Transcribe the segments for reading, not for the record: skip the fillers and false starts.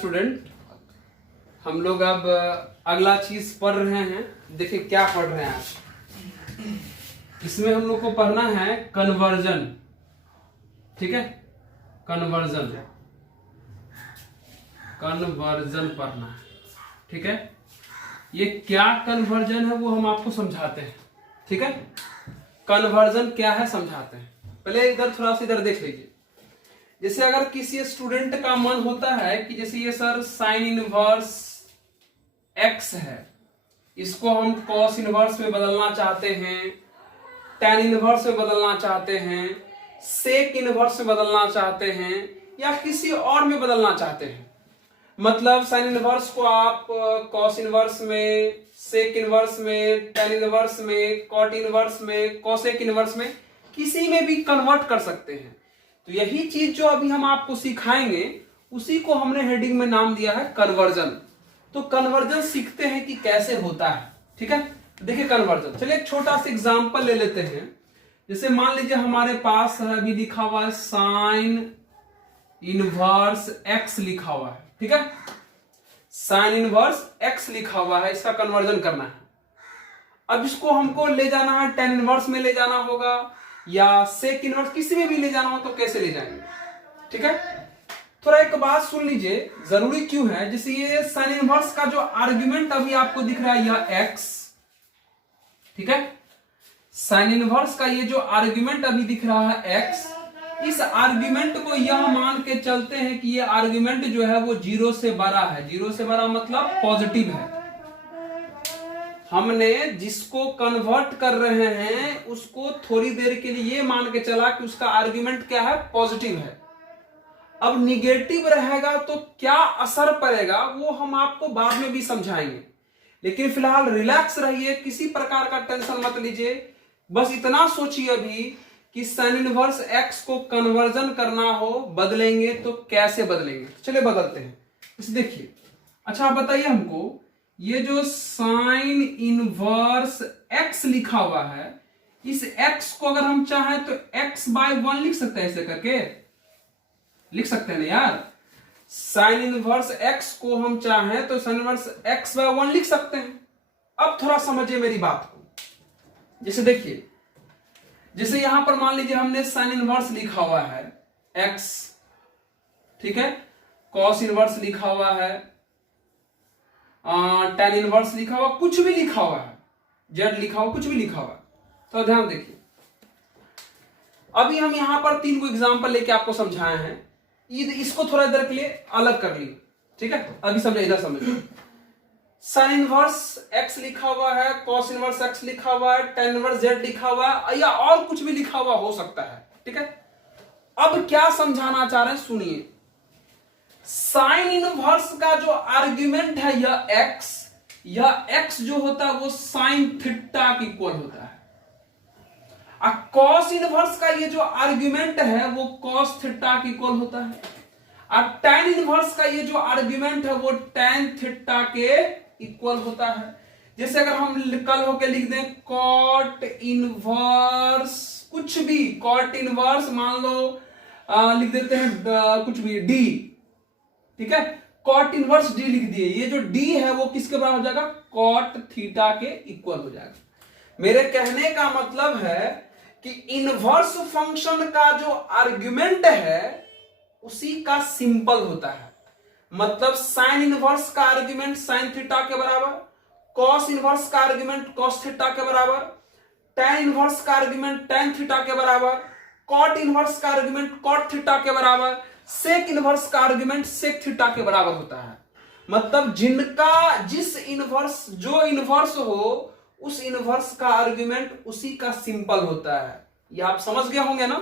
Student, हम लोग अब अगला चीज पढ़ रहे हैं। देखिए क्या पढ़ रहे हैं आज। इसमें हम लोग को पढ़ना है कन्वर्जन। ठीक है, कन्वर्जन पढ़ना है। ठीक है, ये क्या कन्वर्जन है वो हम आपको समझाते हैं। ठीक है, कन्वर्जन क्या है समझाते हैं। पहले इधर थोड़ा सा इधर देख लीजिए। जैसे अगर किसी स्टूडेंट का मन होता है कि जैसे ये सर साइन इनवर्स एक्स है, इसको हम कॉस इनवर्स में बदलना चाहते हैं, टैन इनवर्स में बदलना चाहते हैं, सेक इनवर्स में बदलना चाहते हैं, या किसी और में बदलना चाहते हैं। मतलब साइन इनवर्स को आप कॉस इनवर्स में, सेक इनवर्स में, टैन इनवर्स में, कॉट इनवर्स में, कोसेक इनवर्स में, किसी में भी कन्वर्ट कर सकते हैं। तो यही चीज जो अभी हम आपको सिखाएंगे उसी को हमने हेडिंग में नाम दिया है कन्वर्जन। तो कन्वर्जन सीखते हैं कि कैसे होता है। ठीक है, देखिए कन्वर्जन, चलिए एक छोटा सा एग्जांपल ले लेते हैं। जैसे मान लीजिए हमारे पास अभी लिखा हुआ है साइन इनवर्स एक्स लिखा हुआ है। ठीक है, साइन इनवर्स एक्स लिखा हुआ है, इसका कन्वर्जन करना है। अब इसको हमको ले जाना है टेन इनवर्स में ले जाना होगा, या सेक इनवर्स, किसी में भी ले जाना हो तो कैसे ले जाएंगे। ठीक है, थोड़ा एक बात सुन लीजिए, जरूरी क्यों है। जैसे ये साइन इनवर्स का जो आर्गुमेंट अभी आपको दिख रहा है यह एक्स। ठीक है, साइन इनवर्स का ये जो आर्गुमेंट अभी दिख रहा है एक्स, इस आर्गुमेंट को यह मान के चलते हैं कि ये आर्गुमेंट जो है वो 0 से बड़ा है। 0 से बड़ा मतलब पॉजिटिव है। हमने जिसको कन्वर्ट कर रहे हैं उसको थोड़ी देर के लिए ये मान के चला कि उसका आर्गुमेंट क्या है, पॉजिटिव है। अब निगेटिव रहेगा तो क्या असर पड़ेगा वो हम आपको बाद में भी समझाएंगे, लेकिन फिलहाल रिलैक्स रहिए, किसी प्रकार का टेंशन मत लीजिए। बस इतना सोचिए अभी कि साइन इनवर्स एक्स को कन्वर्जन करना हो, बदलेंगे तो कैसे बदलेंगे। चलिए बदलते हैं। इसे देखिए। अच्छा आप बताइए हमको, ये जो साइन इनवर्स एक्स लिखा हुआ है, इस एक्स को अगर हम चाहें तो एक्स बाय 1 लिख सकते हैं। ऐसे करके लिख सकते हैं ना यार। साइन इनवर्स एक्स को हम चाहें तो साइन इनवर्स एक्स बाय 1 लिख सकते हैं। अब थोड़ा समझिए मेरी बात को। जैसे देखिए, जैसे यहां पर मान लीजिए हमने साइन इनवर्स लिखा हुआ है एक्स, ठीक है, कॉस इनवर्स लिखा हुआ है, टैन इनवर्स लिखा हुआ, कुछ भी लिखा हुआ है, जेड लिखा हुआ, कुछ भी लिखा हुआ है। तो ध्यान देखिए, अभी हम यहां पर 3 को एग्जांपल लेके आपको समझाए हैं। इसको थोड़ा इधर के लिए अलग कर लिए। ठीक है, अभी समझे, इधर समझिए। साइन इनवर्स एक्स लिखा हुआ है, कॉस इनवर्स एक्स लिखा हुआ है, टैन इनवर्स जेड लिखा हुआ है, या और कुछ भी लिखा हुआ हो सकता है। ठीक है, अब क्या समझाना चाह रहे हैं सुनिए। साइन इनवर्स का जो आर्ग्यूमेंट है यह एक्स जो होता है वो साइन थीटा के इक्वल होता है। कॉस इनवर्स का ये जो आर्ग्यूमेंट है वो कॉस थीटा के इक्वल होता है। और टैन इनवर्स का ये जो आर्ग्यूमेंट है वो टैन थीटा के इक्वल होता है। जैसे अगर हम कल होके लिख दें कॉट इनवर्स, कुछ भी कॉट इनवर्स मान लो लिख देते हैं कुछ भी डी। ठीक है, कॉट इनवर्स डी लिख दिए। ये जो डी है वो किसके बराबर हो जाएगा, कॉट थीटा के इक्वल हो जाएगा। मेरे कहने का मतलब है कि इनवर्स फंक्शन का जो आर्गुमेंट है उसी का सिंपल होता है। मतलब साइन इनवर्स का आर्गुमेंट साइन थीटा के बराबर, कॉस इनवर्स का आर्गुमेंट कॉस थीटा के बराबर, टैन इनवर्स का आर्गुमेंट टैन थीटा के बराबर, कॉट इनवर्स का आर्गुमेंट कॉट थीटा के बराबर, सेक इनवर्स का आर्गुमेंट सेक थीटा के बराबर होता है। मतलब जिनका जिस इनवर्स जो इनवर्स हो उस इनवर्स का आर्गुमेंट उसी का सिंपल होता है। ये आप समझ गए होंगे ना।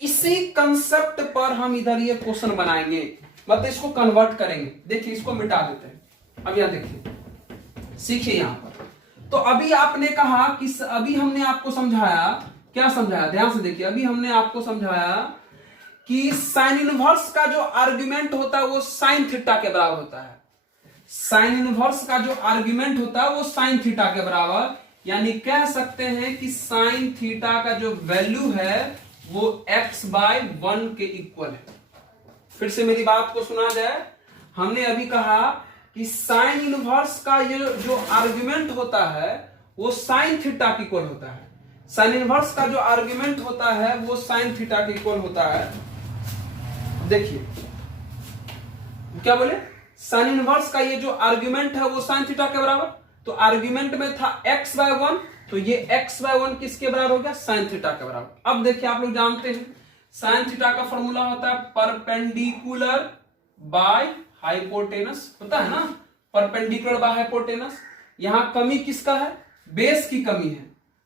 इसी कंसेप्ट पर हम इधर ये क्वेश्चन बनाएंगे, मतलब इसको कन्वर्ट करेंगे। देखिए इसको मिटा देते हैं। अब यहां देखिए, सीखिए यहां पर। तो अभी आपने कहा कि अभी हमने आपको समझाया, क्या समझाया, ध्यान से देखिए। अभी हमने आपको समझाया कि साइन इनवर्स का जो आर्गुमेंट होता है वो साइन थीटा के बराबर होता है। साइन इनवर्स का जो आर्गुमेंट होता है वो साइन थीटा के बराबर, यानी कह सकते हैं कि साइन थीटा का जो वैल्यू है वो x बाय 1 के इक्वल है। फिर से मेरी बात को सुना जाए, हमने अभी कहा कि साइन इनवर्स का ये जो आर्ग्यूमेंट होता है वो साइन थीटा की इक्वल होता है। साइन इनवर्स का जो आर्ग्यूमेंट होता है वो साइन थीटा के इक्वल होता है। देखिए क्या बोले, साइन इनवर्स का ये जो आर्ग्यूमेंट है वो साइन थीटा के बराबर, तो आर्ग्यूमेंट में था x/1, तो ये x/1 किसके बराबर हो गया, साइन थीटा के बराबर। अब देखिए आप लोग जानते हैं साइन थीटा का फॉर्मूला होता है परपेंडिकुलर बाय हाइपोटेनस, होता है ना, परपेंडिकुलर बाय हाइपोटेनस। यहां कमी किसका है, बेस की कमी है,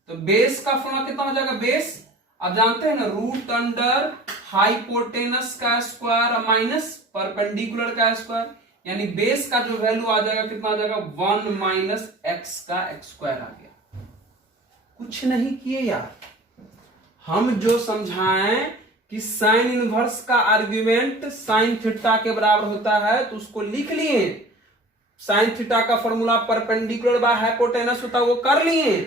तो बेस का फॉर्मूला कितना हो जाएगा, बेस आप जानते हैं ना, रूट अंडर हाइपोटेनस का स्क्वायर माइनस परपेंडिकुलर का स्क्वायर, यानी बेस का जो वैल्यू आ जाएगा कितना आ जाएगा, 1 माइनस एक्स का एक्स स्क्वायर आ गया। कुछ नहीं किए यार, हम जो समझाएं कि साइन इनवर्स का आर्ग्यूमेंट साइन थीटा के बराबर होता है तो उसको लिख लिए, साइन थीटा का फॉर्मूला परपेंडिकुलर बाय हाइपोटेनस होता है वो कर लिए,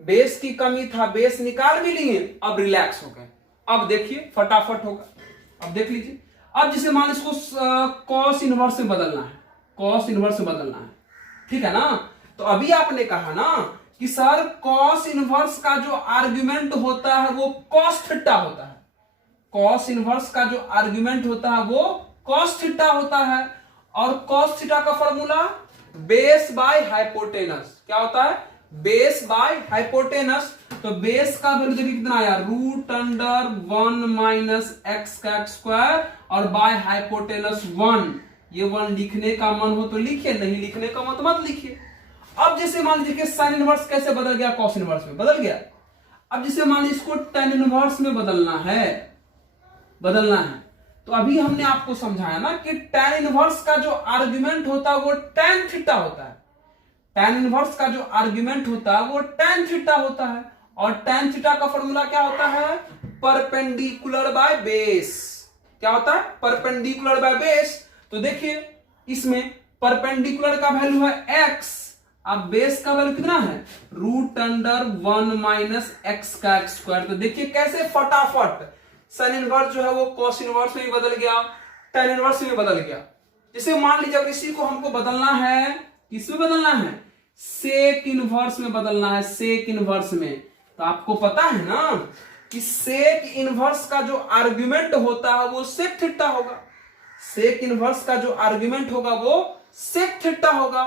बेस की कमी था बेस निकाल भी लिए, अब रिलैक्स हो गए। अब देखिए फटाफट होगा, अब देख लीजिए। अब जिसे मान इसको कॉस इनवर्स में बदलना है, कॉस इनवर्स में बदलना है, ठीक है ना। तो अभी आपने कहा ना कि सर कॉस इनवर्स का जो आर्ग्यूमेंट होता है वो कॉस थीटा होता है, कॉस इनवर्स का जो आर्ग्यूमेंट होता है वो कॉस थीटा होता है, और कॉस थीटा का फॉर्मूला बेस बाय हाइपोटेनस, क्या होता है, बेस बाय हाइपोटेनस। तो बेस का वैल्यू देखिए कितना आया, रूट अंडर 1 माइनस एक्स का एक्स स्क्वायर, और बाय हाइपोटेनस 1। ये 1 लिखने का मन हो तो लिखिए, नहीं लिखने का मन तो मत लिखिए। अब जैसे मान लीजिए कि साइन इनवर्स कैसे बदल गया, कॉस इनवर्स में बदल गया। अब जैसे मान लीजिए इसको टेन इनवर्स में बदलना है, तो अभी हमने आपको समझाया ना कि टेन इनवर्स का जो आर्ग्यूमेंट होता है वो टेन थीटा होता है, टेन इनवर्स का जो आर्ग्यूमेंट होता है वो टेन थीटा होता है, और टेन थीटा का फॉर्मूला क्या होता है, परपेंडिकुलर बाय बेस, क्या होता है, परपेंडिकुलर बाय बेस। तो देखिए इसमें परपेंडिकुलर का वैल्यू है x, अब बेस का वैल्यू कितना है, रूट अंडर 1 माइनस एक्स का एक्स स्क्वायर। तो देखिए कैसे फटाफट साइन इनवर्स जो है वो कॉस इनवर्स में भी बदल गया, टेन इनवर्स में भी बदल गया। जैसे मान लीजिए अगर इसी को हमको बदलना है, किसमें बदलना है, सेक इनवर्स में बदलना है, सेक इनवर्स में। तो आपको पता है ना कि सेक इनवर्स का जो आर्ग्यूमेंट होता है वो सेक थीटा होगा, सेक इनवर्स का जो आर्ग्यूमेंट होगा वो सेक थीटा होगा।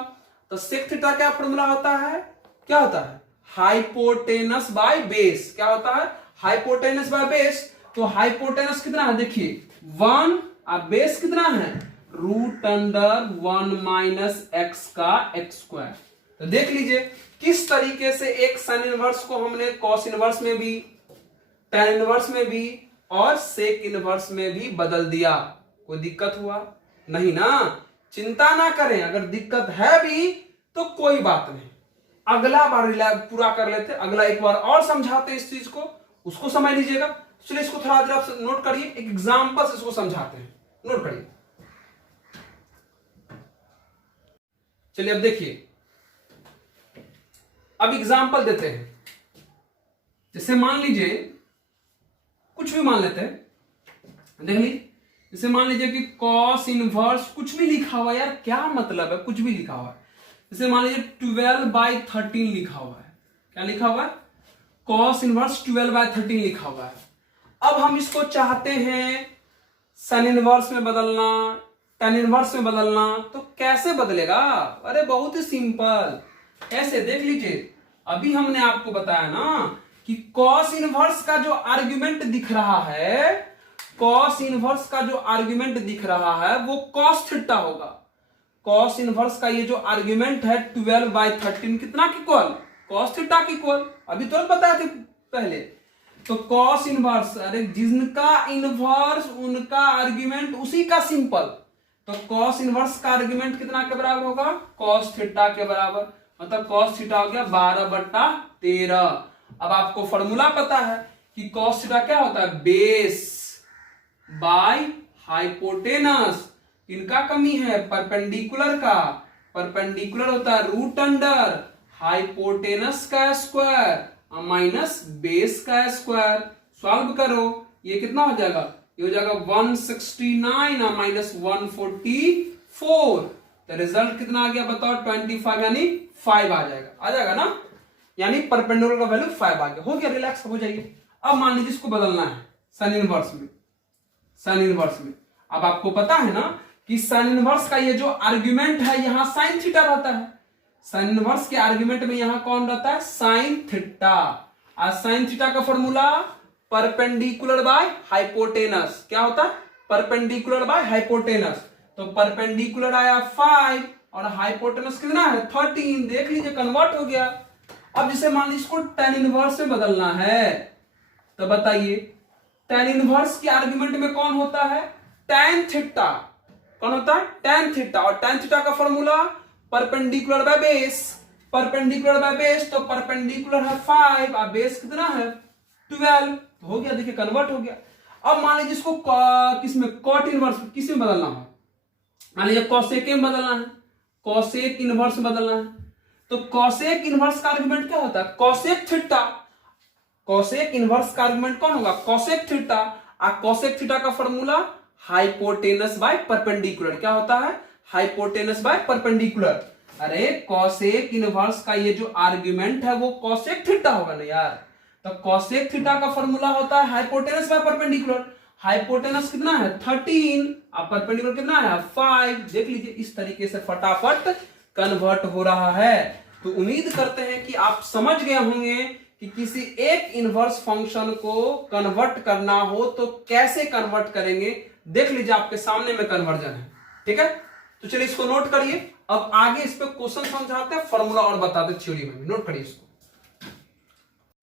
तो सेक थीटा क्या फॉर्मूला होता है, क्या होता है, हाइपोटेनस बाय बेस, क्या होता है, हाइपोटेनस बाय बेस। तो हाइपोटेनस कितना है, देखिए 1, अब बेस कितना है, रूट अंडर 1 माइनस एक्स का एक्स स्क्वायर। तो देख लीजिए किस तरीके से एक साइन इनवर्स को हमने कॉस इनवर्स में भी, टेन इनवर्स में भी और सेक इनवर्स में भी बदल दिया। कोई दिक्कत हुआ नहीं ना, चिंता ना करें, अगर दिक्कत है भी तो कोई बात नहीं, अगला बार पूरा कर लेते, अगला एक बार और समझाते इस चीज को, उसको समझ लीजिएगा। चलिए इसको थोड़ा देर आप नोट करिए, एक एग्जांपल से इसको समझाते हैं, नोट करिए। चलिए अब देखिए, अब एग्जांपल देते हैं। जैसे मान लीजिए, कुछ भी मान लेते हैं, देख लीजिए, जैसे मान लीजिए कि कॉस इनवर्स कुछ भी लिखा हुआ है, यार क्या मतलब है, कुछ भी लिखा हुआ है। जैसे मान लीजिए 12/13 लिखा हुआ है, क्या लिखा हुआ है, कॉस इनवर्स 12/13 लिखा हुआ है। अब हम इसको चाहते हैं साइन इनवर्स में बदलना, टेन इनवर्स में बदलना, तो कैसे बदलेगा, अरे बहुत ही सिंपल, ऐसे देख लीजिए। अभी हमने आपको बताया ना कि कॉस इनवर्स का जो आर्ग्यूमेंट दिख रहा है, कॉस इनवर्स का जो आर्ग्यूमेंट दिख रहा है वो कॉस थीटा होगा। कॉस इनवर्स का ये जो आर्ग्यूमेंट है 12/13 कितना की इक्वल, कॉस थीटा की इक्वल, अभी तुरंत बताए थे पहले। तो कॉस इनवर्स, अरे जिनका इनवर्स उनका आर्ग्यूमेंट उसी का सिंपल, तो कॉस इनवर्स का आर्ग्यूमेंट कितना के बराबर होगा, कॉस थीटा के बराबर, मतलब कॉस थीटा हो गया 12/13। अब आपको फॉर्मूला पता है कि कॉस थीटा क्या होता है, बेस बाय हाइपोटेनस, इनका कमी है परपेंडिकुलर का, परपेंडिकुलर होता है रूट अंडर हाइपोटेनस का स्क्वायर माइनस बेस का स्क्वायर। सॉल्व करो, ये कितना हो जाएगा, ये हो जाएगा 169 माइनस 144, 4। तो रिजल्ट कितना आ गया बताओ, 25 यानी 5 आ जाएगा ना, यानी परपेंडिकुलर का वैल्यू 5 आ गया। हो गया, रिलैक्स हो जाइए। अब मान लीजिए इसको बदलना है साइन इनवर्स में, साइन इनवर्स में। अब आपको पता है ना कि साइन इनवर्स का ये जो आर्ग्यूमेंट है यहां साइन थीटा रहता है। साइन इनवर्स के आर्ग्यूमेंट में यहां कौन रहता है, साइन थीटा। और साइन थीटा का फॉर्मूला परपेंडिकुलर बाय हाइपोटेनस, क्या होता है, परपेंडिकुलर बाय हाइपोटेनस। तो परपेंडिकुलर आया 5 और हाइपोटेनस कितना है 13। देख लीजिए कन्वर्ट हो गया। अब जिसे मान लीजिए इसको tan इनवर्स में बदलना है, तो बताइए tan इनवर्स के आर्गुमेंट में कौन होता है, tan थीटा। कौन होता है, tan थीटा। और tan थीटा का formula perpendicular by base, perpendicular by base, तो परपेंडिकुलर है 5 और बेस कितना है 12। तो हो गया, देखिए कन्वर्ट हो गया। अब मान लीजिए इसको किसमें, कॉट इनवर्स किस में बदलना हो, मान लीजिए कॉसेक में बदलना है, कॉसेक इनवर्स में बदलना है। तो कॉसेक इनवर्स का आर्गुमेंट क्या होता है, कॉसेक थीटा। कॉसेक इनवर्स का आर्गुमेंट कौन होगा, कॉसेक थीटा। और कॉसेक थीटा का फॉर्मूला हाइपोटेनस बाय परपेंडिकुलर, क्या होता है, हाइपोटेनस बाय परपेंडिकुलर। अरे कॉसेक इनवर्स का ये जो आर्गुमेंट है वो कॉसेक थीटा होगा ना यार। तो कॉसेक थीटा का फॉर्मूला होता है हाइपोटेनस बाय परपेंडिकुलर। हाइपोटेनस कितना है 13 और परपेंडिकुलर कितना है 5। देख लीजिए इस तरीके से फटाफट कन्वर्ट हो रहा है। तो उम्मीद करते हैं कि आप समझ गए होंगे कि किसी एक इनवर्स फंक्शन को कन्वर्ट करना हो तो कैसे कन्वर्ट करेंगे। देख लीजिए आपके सामने में कन्वर्जन है, ठीक है। तो चलिए इसको नोट करिए। अब आगे इस पे क्वेश्चन समझाते हैं, फॉर्मूला और बताते थ्योरी में, नोट करिए इसको।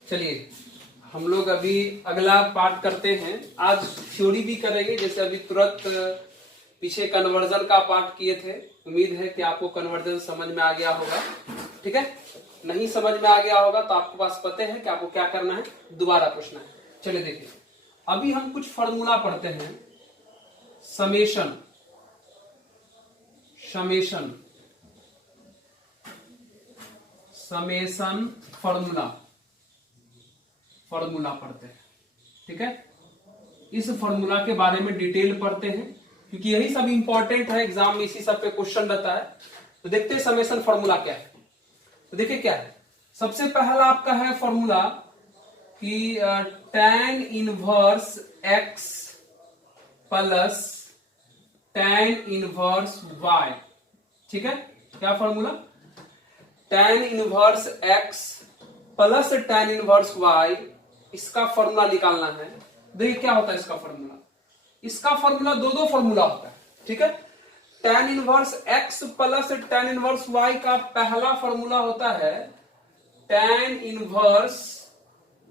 चलिए हम लोग अभी अगला पार्ट करते हैं। आज थ्योरी भी करेंगे, जैसे अभी तुरंत पीछे कन्वर्जन का पार्ट किए थे। उम्मीद है कि आपको कन्वर्जन समझ में आ गया होगा, ठीक है। नहीं समझ में आ गया होगा तो आपके पास पता है कि आपको क्या करना है, दोबारा पूछना है। चलिए देखिए, अभी हम कुछ फॉर्मूला पढ़ते हैं। Summation, summation, summation formula, formula पढ़ते हैं, ठीक है। इस फॉर्मूला के बारे में डिटेल पढ़ते हैं क्योंकि यही सब इंपॉर्टेंट है, एग्जाम में इसी सब पे क्वेश्चन रहता है। तो देखते हैं समेशन फॉर्मूला क्या है। तो देखिए क्या है, सबसे पहला आपका है फॉर्मूला कि tan inverse x plus tan inverse y, ठीक है। क्या formula, tan inverse x plus tan inverse y, इसका फॉर्मूला निकालना है। देखिए क्या होता है इसका फॉर्मूला, इसका फॉर्मूला दो फॉर्मूला होता है, ठीक है। tan inverse x plus tan inverse y का पहला फॉर्मूला होता है tan inverse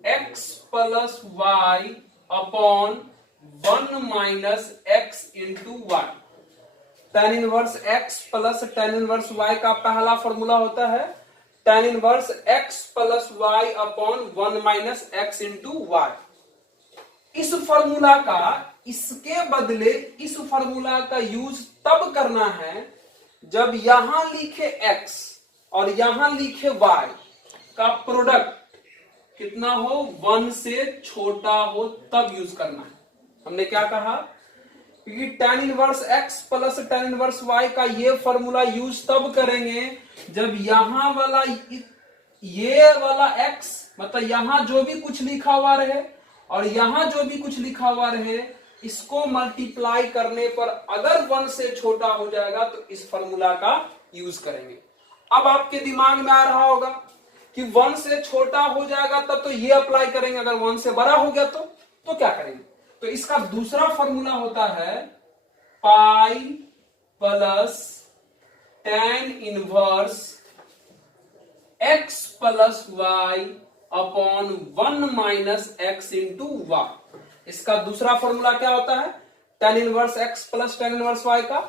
x plus y upon 1 minus x into y। tan inverse x plus tan inverse y का पहला फॉर्मूला होता है tan inverse x plus y upon 1 minus x into y। इस formula का इसके बदले इस फॉर्मूला का यूज तब करना है जब यहां लिखे x और यहां लिखे y का प्रोडक्ट कितना हो, 1 से छोटा हो, तब यूज करना है। हमने क्या कहा, क्योंकि tan inverse x plus tan inverse y का ये फॉर्मूला यूज तब करेंगे जब यहां वाला ये वाला x, मतलब यहां जो भी कुछ लिखा हुआ रहे और यहां जो भी कुछ लिखा हुआ रहे, इसको मल्टीप्लाई करने पर अगर 1 से छोटा हो जाएगा तो इस फॉर्मूला का यूज करेंगे। अब आपके दिमाग में आ रहा होगा कि 1 से छोटा हो जाएगा तब तो ये अप्लाई करेंगे, अगर 1 से बड़ा हो गया तो क्या करेंगे। तो इसका दूसरा फॉर्मूला होता है pi plus tan inverse x plus y upon 1 minus x into y। इसका दूसरा फॉर्मूला क्या होता है, tan inverse x plus tan inverse y का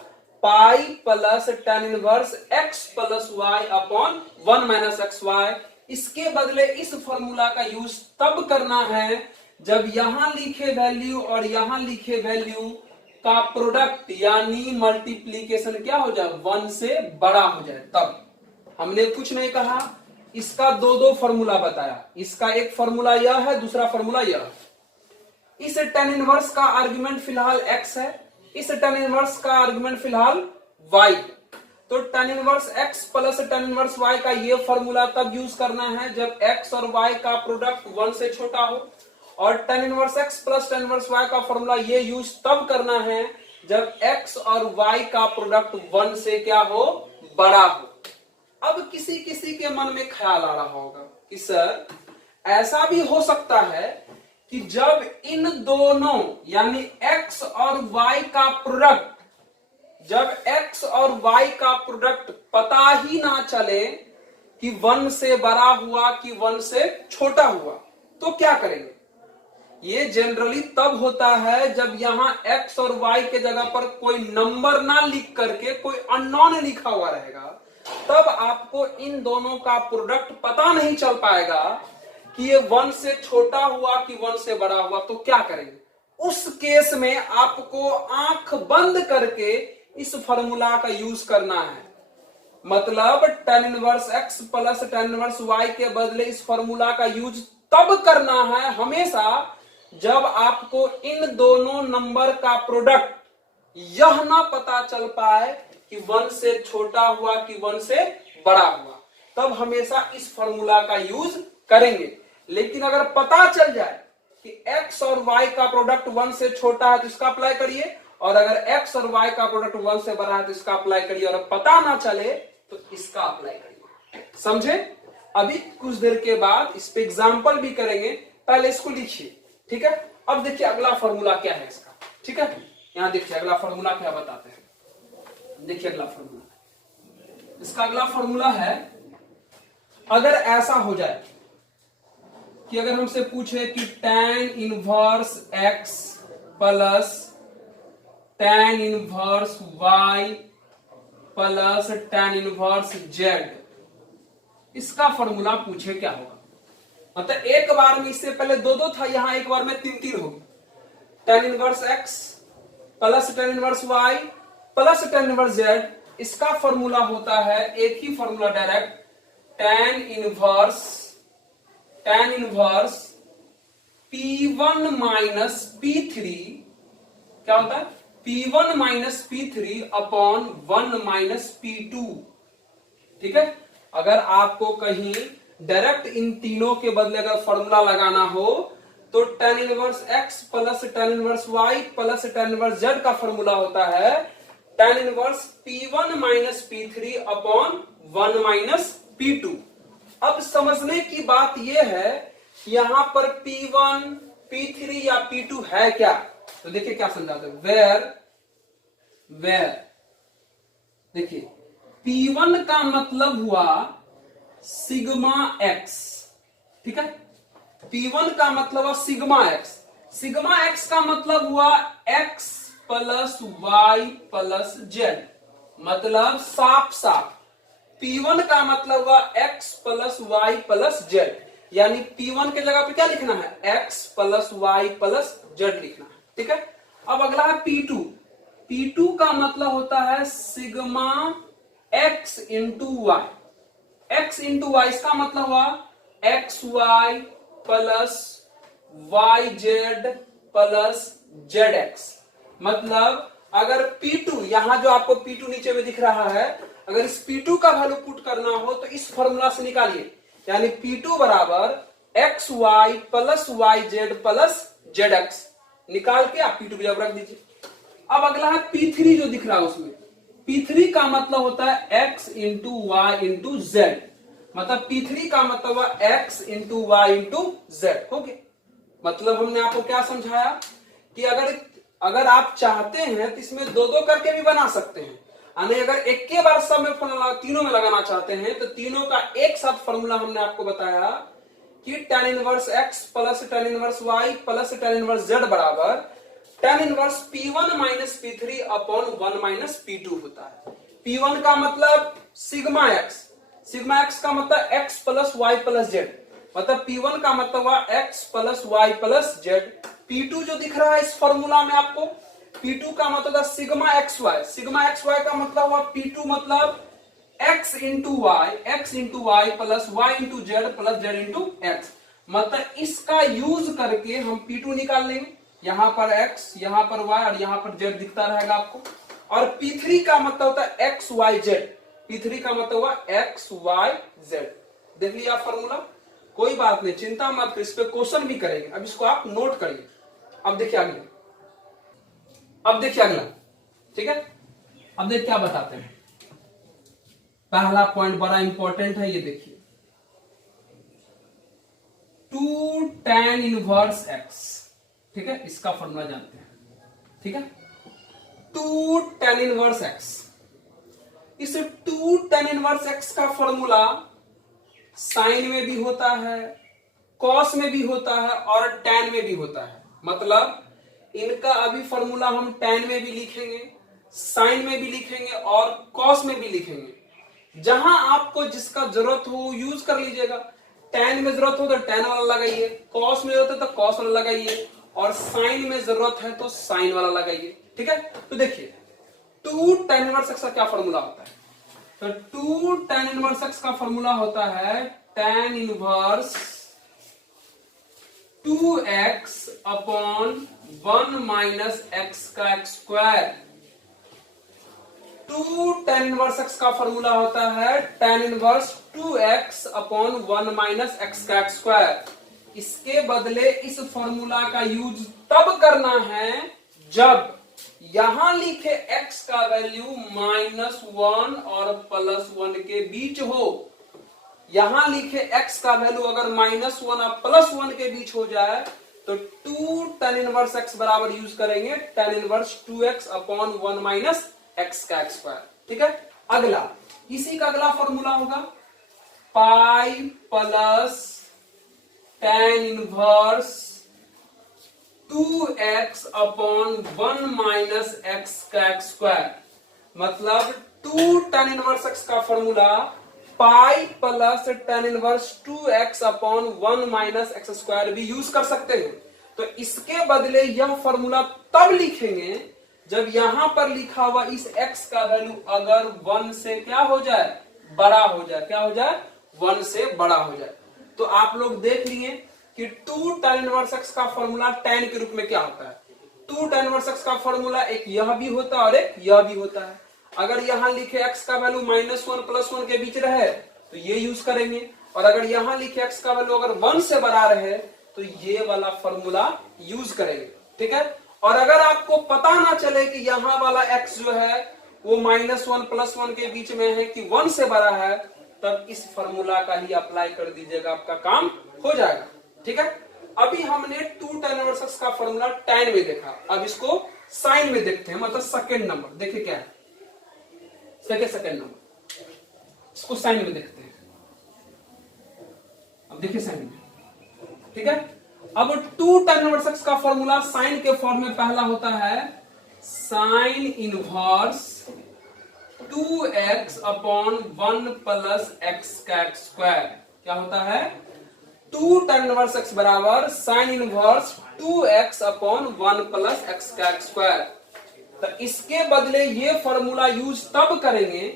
pi plus tan inverse x plus y upon 1 minus x y. इसके बदले इस formula का यूज तब करना है जब यहां लिखे वैल्यू और यहां लिखे वैल्यू का प्रोडक्ट यानी मल्टीप्लीकेशन क्या हो जाए, 1 से बड़ा हो जाए तब। हमने कुछ नहीं कहा, इसका दो फॉर्मूला बताया। इसका एक फॉर्मूला यह है, दूसरा फॉर्मूला यह। इस tan इनवर्स का आर्गुमेंट फिलहाल x है, इस tan इनवर्स का आर्गुमेंट फिलहाल y। तो tan inverse x plus tan inverse y का ये फॉर्मूला तब यूज करना है जब x और y का प्रोडक्ट 1 से छोटा हो, और tan inverse x plus tan inverse y का फॉर्मूला ये यूज तब करना है जब x और y का प्रोडक्ट 1 से क्या हो, बड़ा हो। अब किसी किसी के मन में ख्याल आ रहा होगा कि सर ऐसा भी हो सकता है कि जब इन दोनों यानी x और y का प्रोडक्ट, जब x और y का प्रोडक्ट पता ही ना चले कि 1 से बड़ा हुआ कि 1 से छोटा हुआ, तो क्या करेंगे? ये जनरली तब होता है जब यहां x और y के जगह पर कोई नंबर ना लिख करके कोई अननोन लिखा हुआ रहेगा, तब आपको इन दोनों का प्रोडक्ट पता नहीं चल पाएगा कि ये 1 से छोटा हुआ कि 1 से बड़ा हुआ। तो क्या करेंगे? उस केस में आपको आंख बंद करके इस फॉर्मूला का यूज करना है। मतलब tan inverse x plus tan inverse y के बदले इस फॉर्मूला का यूज तब करना है हमेशा जब आपको इन दोनों नंबर का प्रोडक्ट यह ना पता चल पाए कि 1 से छोटा हुआ कि 1 से बड़ा हुआ, तब हमेशा इस फॉर्मूला का यूज करेंगे। लेकिन अगर पता चल जाए कि x और y का प्रोडक्ट 1 से छोटा है तो इसका अप्लाई करिए, और अगर x और y का प्रोडक्ट 1 से बड़ा है तो इसका अप्लाई करिए, और पता ना चले तो इसका अप्लाई करिए। समझे? अभी कुछ देर के बाद इस पे एग्जांपल भी करेंगे, पहले इसको लिखिए, ठीक है। अब देखिए अगला फॉर्मूला क्या है इसका, ठीक है। यहां देखिए अगला फॉर्मूला क्या बताते हैं। देखिए अगला फॉर्मूला, इसका अगला फॉर्मूला है, अगर ऐसा हो जाए कि अगर हमसे पूछे कि tan inverse x plus tan inverse y plus tan inverse z, इसका फॉर्मूला पूछे क्या होगा। मतलब एक बार में, इससे पहले दो दो था, यहां एक बार में तीन तीन होगी। tan inverse x plus tan inverse y plus tan inverse z, इसका फॉर्मूला होता है एक ही formula direct, tan inverse p1 minus p3, क्या होता है? p1 minus p3 upon 1 minus p2, ठीक है। अगर आपको कहीं डायरेक्ट इन तीनों के बदले अगर फॉर्मूला लगाना हो तो tan inverse x plus tan inverse y plus tan inverse z का फॉर्मूला होता है tan inverse p1 minus p3 upon 1 minus p2। अब समझने की बात यह है यहां पर p1 p3 या p2 है क्या, तो देखिए क्या समझाते हैं। वेयर देखिए p1 का मतलब हुआ सिग्मा x, ठीक है। p1 का मतलब हुआ सिग्मा x, सिग्मा x का मतलब हुआ x plus y plus z। मतलब साफ साफ p1 का मतलब हुआ x plus y plus z, यानी p1 के जगह पे क्या लिखना है? x plus y plus z लिखना है, ठीक है। अब अगला है p2, p2 का मतलब होता है sigma x into y, x into y, इसका मतलब हुआ x y plus y z plus z x. मतलब अगर P2, यहां जो आपको P2 नीचे में दिख रहा है, अगर इस P2 का वैल्यू पुट करना हो तो इस फॉर्मूला से निकालिए, यानी P2 बराबर x y plus y z plus z x, निकाल के आप P2 की जगह रख दीजिए। अब अगला है P3 जो दिख रहा है, उसमें P3 का मतलब होता है x into y into z. मतलब P3 का मतलब हुआ x into y into z. हो गया। मतलब हमने आपको क्या समझाया कि अगर आप चाहते हैं तो इसमें दो दो करके भी बना सकते हैं, यानी अगर एक के बार सब में फॉर्मूला तीनों में लगाना चाहते हैं तो तीनों का एक साथ फॉर्मूला हमने आपको बताया कि tan inverse x plus tan inverse y plus tan inverse z बराबर tan inverse p1 minus p3 upon 1 minus p2 होता है। p1 का मतलब सिग्मा x, सिग्मा x का मतलब x plus y plus z, मतलब p1 का मतलब हुआ x plus y plus z। p2 जो दिख रहा है इस फॉर्मूला में आपको, p2 का मतलब था सिग्मा xy, सिग्मा xy का मतलब हुआ p2 मतलब x into y plus y into Z plus Z into x. मतलब इसका यूज करके हम p2 निकाल लेंगे, यहां पर x, यहां पर y और यहां पर z दिखता रहेगा आपको। और P3 का मतलब होता है एक्स वाई जेड। P3 का मतलब हुआ एक्स वाई जेड। देख लिया फॉर्मूला, कोई बात नहीं, चिंता मत करिए, इस पे क्वेश्चन भी करेंगे। अब इसको आप नोट करिए। अब देखिए अगला, अब देखिए अगला, ठीक है। अब देखिए क्या बताते हैं, पहला पॉइंट बड़ा इंपॉर्टेंट है, ये देखिए 2 tan इनवर्स एक्स, ठीक है, इसका फॉर्मूला जानते हैं, ठीक है। 2 tan इनवर्स एक्स, इस 2 tan इनवर्स एक्स का फॉर्मूला साइन में भी होता है, कॉस में भी होता है और tan में भी होता है। मतलब इनका अभी फॉर्मूला हम tan में भी लिखेंगे, साइन में भी लिखेंगे और कॉस में भी लिखेंगे। जहां आपको जिसका जरूरत हो यूज कर लीजिएगा। tan में जरूरत हो तो tan वाला लगाइए, कॉस में जरूरत है तो कॉस वाला लगाइए, और साइन में जरूरत है तो साइन वाला लगाइए, ठीक है। तो देखिए 2 tan इनवर्स एक्स का क्या फॉर्मूला होता है, तो 2 tan इनवर्स एक्स का फॉर्मूला होता है tan inverse 2x upon 1 minus x का स्क्वायर। 2 tan इनवर्स एक्स का फॉर्मूला होता है tan inverse 2x upon 1 minus x का स्क्वायर। इसके बदले इस फॉर्मूला का यूज तब करना है जब यहां लिखे x का वैल्यू -1 और +1 के बीच हो। यहां लिखे x का वैल्यू अगर -1 और +1 के बीच हो जाए तो 2 tan इनवर्स x बराबर यूज करेंगे tan inverse 2x upon 1 minus x का स्क्वायर, ठीक है। अगला, इसी का अगला फॉर्मूला होगा पाई plus tan inverse 2x upon 1 minus x का स्क्वायर। मतलब 2 tan इनवर्स x का फॉर्मूला पाई plus tan inverse 2x upon 1 minus x square भी यूज कर सकते हैं। तो इसके बदले यह फॉर्मूला तब लिखेंगे जब यहां पर लिखा हुआ इस x का वैल्यू अगर 1 से क्या हो जाए, बड़ा हो जाए। क्या हो जाए, 1 से बड़ा हो जाए। तो आप लोग देख लिए कि 2 tan इनवर्स x का फॉर्मूला tan के रूप में क्या होता है। 2 tan इनवर्स x का फॉर्मूला एक यह भी होता है और एक यह भी होता है। अगर यहां लिखे x का वैल्यू -1 +1 के बीच रहे तो ये यूज करेंगे, और अगर यहां लिखे x का वैल्यू अगर 1 से बड़ा रहे तो ये वाला फॉर्मूला यूज करेंगे, ठीक है। और अगर आपको पता ना चले कि यहां वाला x जो है वो -1 +1 के बीच में है कि 1 से बड़ा है, तब इस फॉर्मूला का ही अप्लाई कर दीजिएगा, आपका काम हो जाएगा, ठीक है। अभी हमने 2 tan इनवर्स एक्स का फॉर्मूला tan में देखा, अब इसको साइन में देखते हैं, मतलब सेकेंड नंबर। देखिए क्या है, सेकेंड नंबर, इसको साइन में देखते हैं। अब देखिए साइन में, ठीक है। अब 2 tan इनवर्स एक्स का फॉर्मूला साइन के फॉर्म में पहला होता है sine inverse 2x upon 1 plus x का स्क्वायर। क्या होता है, 2 tan इनवर्स एक्स बराबर sine inverse 2x upon 1 plus x का स्क्वायर। तो इसके बदले ये फॉर्मूला यूज तब करेंगे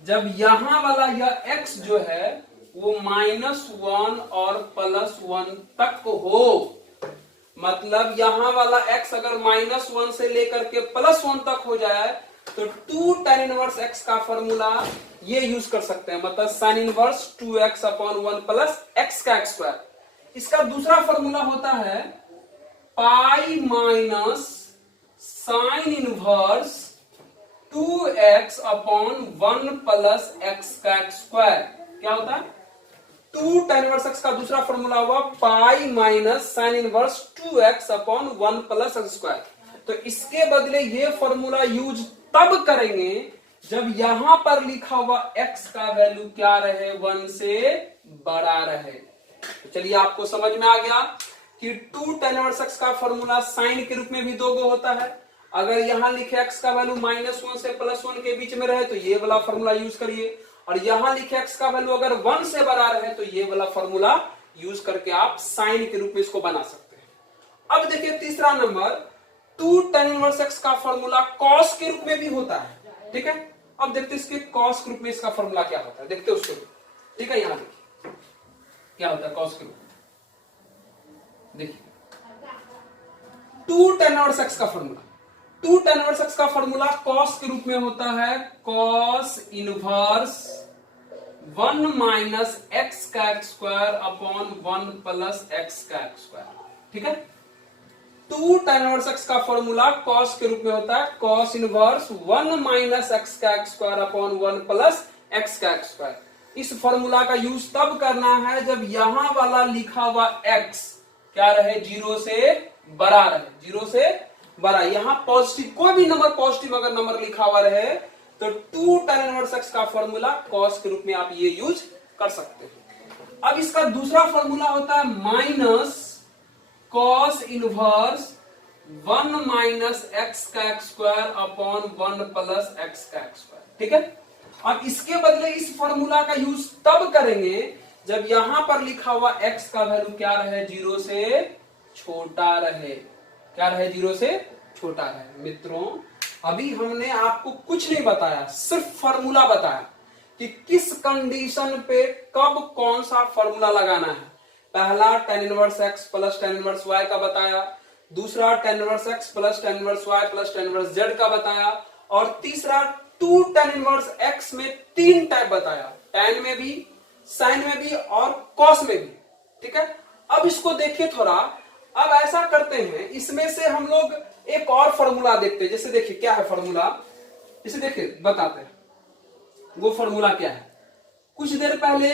जब यहां वाला यह x जो है वो -1 और +1 तक हो। मतलब यहां वाला x अगर -1 से लेकर के +1 तक हो जाए तो 2 tan इनवर्स x का फॉर्मूला ये यूज कर सकते हैं, मतलब sine inverse 2x upon 1 plus x का स्क्वायर। इसका दूसरा फॉर्मूला होता है pi minus sine inverse 2x upon 1 plus x का स्क्वायर। क्या होता है, 2 tan इनवर्स x का दूसरा फॉर्मूला हुआ pi minus sine inverse 2x upon 1 plus x square. तो इसके बदले ये फॉर्मूला यूज तब करेंगे जब यहां पर लिखा हुआ x का वैल्यू क्या रहे, 1 से बड़ा रहे। तो चलिए आपको समझ में आ गया कि 2 tan इनवर्स x का फॉर्मूला साइन के रूप में भी दो गो होता है। अगर यहां लिखे x का वैल्यू -1 से +1 के बीच में रहे तो ये वाला फॉर्मूला यूज करिए, और यहां लिखे x का वैल्यू अगर 1 से बड़ा रहे तो ये वाला फॉर्मूला यूज करके आप साइन के रूप में इसको बना सकते हैं। अब देखिए तीसरा नंबर, 2 tan इनवर्स x का फॉर्मूला कॉस के रूप में भी होता है, ठीक है। अब देखते हैं इसके कॉस के रूप में इसका फॉर्मूला क्या होता है, देखते हैं उसको, ठीक है। यहां देखिए क्या होता है कॉस के रूप में, देखिए 2 tan इनवर्स x का formula, two tan inverse x का फॉर्मूला cos के रूप में होता है cos इनवर्स 1 माइनस एक्स का स्क्वायर अपॉन 1 प्लस एक्स का स्क्वायर। ठीक है, टू tan इनवर्स x का फॉर्मूला cos के रूप में होता है cos इनवर्स 1 माइनस एक्स का स्क्वायर अपॉन 1 प्लस एक्स का स्क्वायर। इस फॉर्मूला का यूज तब करना है जब यहां वाला लिखा हुआ x क्या रहे, जीरो से बड़ा रहे, जीरो से बड़ा। यहां पॉजिटिव कोई भी नंबर पॉजिटिव अगर नंबर लिखा हुआ रहे तो टू tan इनवर्स x का फॉर्मूला cos के रूप में आप ये यूज कर सकते हैं। अब इसका दूसरा फॉर्मूला होता है minus cos inverse 1 minus x का स्क्वायर अपॉन 1 प्लस एक्स का स्क्वायर। ठीक है, अब इसके बदले इस फॉर्मूला का यूज तब करेंगे जब यहां पर लिखा हुआ x का वैल्यू क्या रहे, जीरो से छोटा रहे, क्या रहे, जीरो से छोटा रहे। मित्रों अभी हमने आपको कुछ नहीं बताया, सिर्फ फॉर्मूला बताया कि किस कंडीशन पे कब कौन सा फॉर्मूला लगाना है। पहला tan inverse x plus tan inverse y का बताया, दूसरा tan inverse x plus tan inverse y plus tan inverse z का बताया, और तीसरा टू tan इनवर्स x में तीन टाइप बताया, tan में भी, sin में भी और cos में भी। ठीक है, अब इसको देखिए थोड़ा। अब ऐसा करते हैं, इसमें से हम लोग एक और फॉर्मूला देखते हैं। जैसे देखिए क्या है फॉर्मूला, इसे देखिए बताते हैं वो फॉर्मूला क्या है। कुछ देर पहले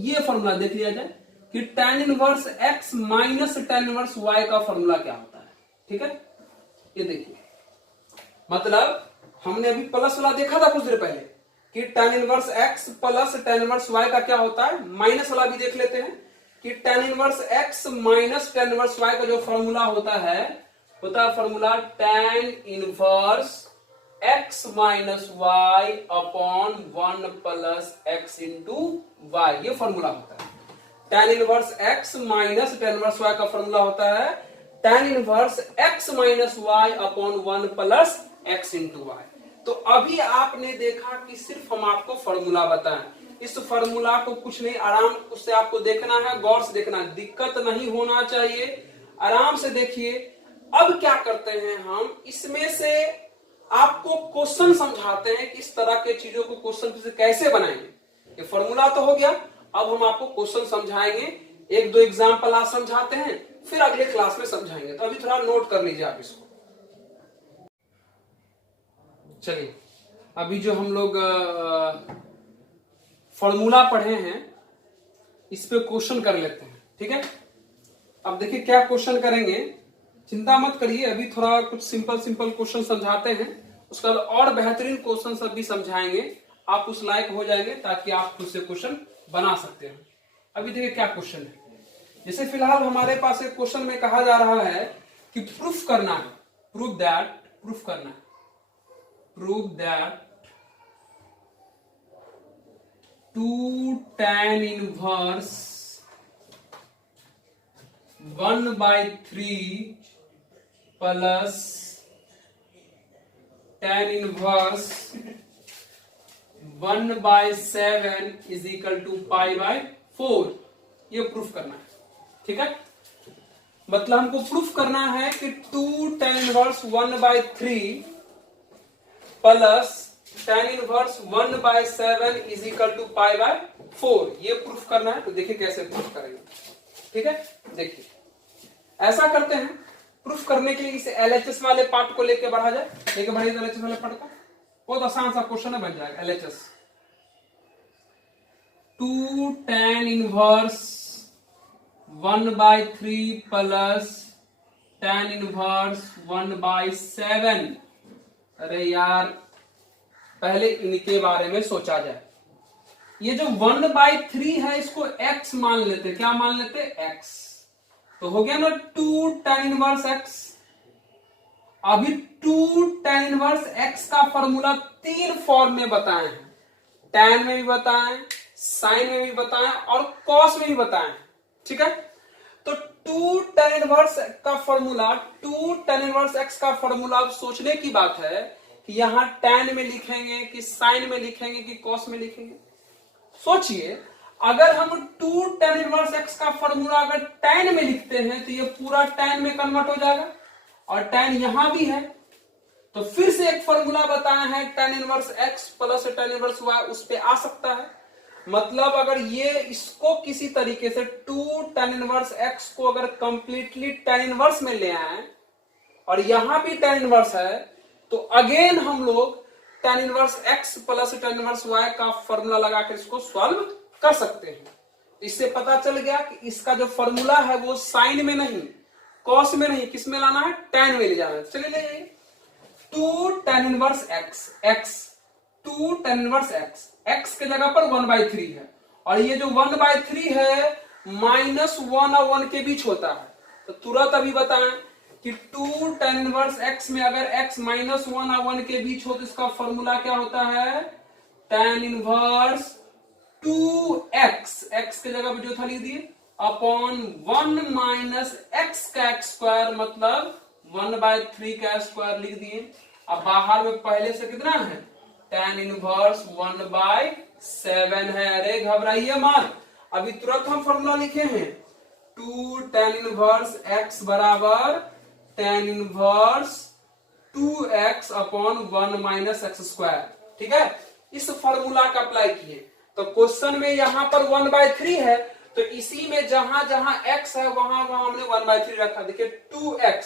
ये फॉर्मूला देख लिया जाए कि tan inverse x minus tan inverse y का फॉर्मूला क्या होता है। ठीक है, ये देखिए, मतलब हमने अभी प्लस वाला देखा था कुछ देर पहले कि tan inverse x plus tan inverse y का क्या होता है। माइनस वाला भी देख लेते हैं कि tan inverse x minus tan inverse y का जो फॉर्मूला होता है formula tan inverse x minus y upon 1 plus x into y, ये फॉर्मूला होता है। tan inverse x minus tan inverse y का फॉर्मूला होता है tan inverse x minus y upon 1 plus x into y। तो अभी आपने देखा कि सिर्फ हम आपको फॉर्मूला बताएं, इस फॉर्मूला को कुछ नहीं, आराम उससे आपको देखना है, गौर से देखना है, दिक्कत नहीं होना चाहिए, आराम से देखिए। अब क्या करते हैं हम, इसमें से आपको क्वेश्चन समझाते हैं कि इस तरह के चीजों को क्वेश्चन कैसे बनाएंगे। ये फॉर्मूला तो हो गया, अब हम आपको क्वेश्चन समझाएंगे, एक दो एग्जाम्पल आज समझाते हैं, फिर अगले क्लास में समझाएंगे। तो अभी थोड़ा नोट कर लीजिए आप इसको। चलिए, अभी जो हम लोग फॉर्मूला पढ़े हैं इस पे क्वेश्चन कर लेते हैं। ठीक है, अब देखिए क्या क्वेश्चन करेंगे, चिंता मत करिए, अभी थोड़ा कुछ सिंपल सिंपल क्वेश्चन समझाते हैं, उसके बाद और बेहतरीन क्वेश्चन सब भी समझाएंगे, आप उस लायक हो जाएंगे ताकि आप खुद से क्वेश्चन बना सकते हैं। अभी देखिए क्या क्वेश्चन है। जैसे फिलहाल हमारे पास एक क्वेश्चन में कहा जा रहा है कि प्रूफ करना है, प्रूफ करना है, prove that 2 tan inverse 1/3 plus tan inverse 1/7 is equal to π/4, ये प्रूफ करना है। ठीक है, मतलब हमको प्रूफ करना है कि 2 tan inverse 1/3 plus tan inverse 1/7 is equal to π/4, ये प्रूफ करना है। तो देखिए कैसे प्रूफ करेंगे। ठीक है, देखिए ऐसा करते हैं, प्रूफ करने के लिए इस LHS वाले पार्ट को लेके बढ़ा जाए, लेके बढ़ाइए LHS वाले पार्ट को, बहुत आसान सा क्वेश्चन है, बन जाएगा। LHS 2 tan inverse 1/3 plus tan inverse 1/7। अरे यार, पहले इनके बारे में सोचा जाए। ये जो 1/3 है इसको x मान लेते, क्या मान लेते, x, तो हो गया ना 2 tan इनवर्स x। अभी 2 tan इनवर्स x का फॉर्मूला तीन फॉर्म में बताए हैं, tan में भी बताएं, sin में भी बताएं और cos में भी बताएं। ठीक है, तो 2 tan इनवर्स का फॉर्मूला, 2 tan इनवर्स x का फॉर्मूला, अब सोचने की बात है कि यहां tan में लिखेंगे कि sin में लिखेंगे कि cos में लिखेंगे। सोचिए, अगर हम 2 tan इनवर्स x का फॉर्मूला अगर tan में लिखते हैं तो ये पूरा tan में कन्वर्ट हो जाएगा, और tan यहां भी है तो फिर से एक फॉर्मूला बताया है tan inverse x plus tan inverse y, उस पे आ सकता है। मतलब अगर ये इसको किसी तरीके से 2 tan इनवर्स x को अगर कंप्लीटली tan इनवर्स में ले आए और यहां भी tan इनवर्स है, तो अगेन हम लोग tan inverse x plus tan inverse y का फॉर्मूला लगाकर इसको सॉल्व कर सकते हैं। इससे पता चल गया कि इसका जो फॉर्मूला है वो साइन में नहीं, कॉस में नहीं, किस में लाना है, tan में ले जाना है। चलिए ले जाइए, 2 tan inverse x 2 tan inverse x के जगह पर 1/3 है, और ये जो 1/3 है -1 और 1 के बीच होता है। तो तुरंत अभी बताएं कि 2 tan इनवर्स x में अगर x -1 और 1 के बीच हो तो इसका फॉर्मूला क्या होता है, tan इनवर्स 2x, x के जगह पर जो था लिख दिए, अपॉन 1 माइनस x का x स्क्वायर, मतलब 1/3 का स्क्वायर लिख दिए। अब बाहर में पहले से कितना है, tan इनवर्स 1/7 है। अरे घबराइए मत, अभी तुरंत हम फॉर्मूला लिखे हैं, 2 tan इनवर्स x बराबर tan inverse 2x upon 1 minus x square. ठीक है, इस फॉर्मूला का अप्लाई किए तो क्वेश्चन में यहां पर 1/3 है, तो इसी में जहां जहां x है वहां वहां हमने 1/3 रखा। देखिए 2x,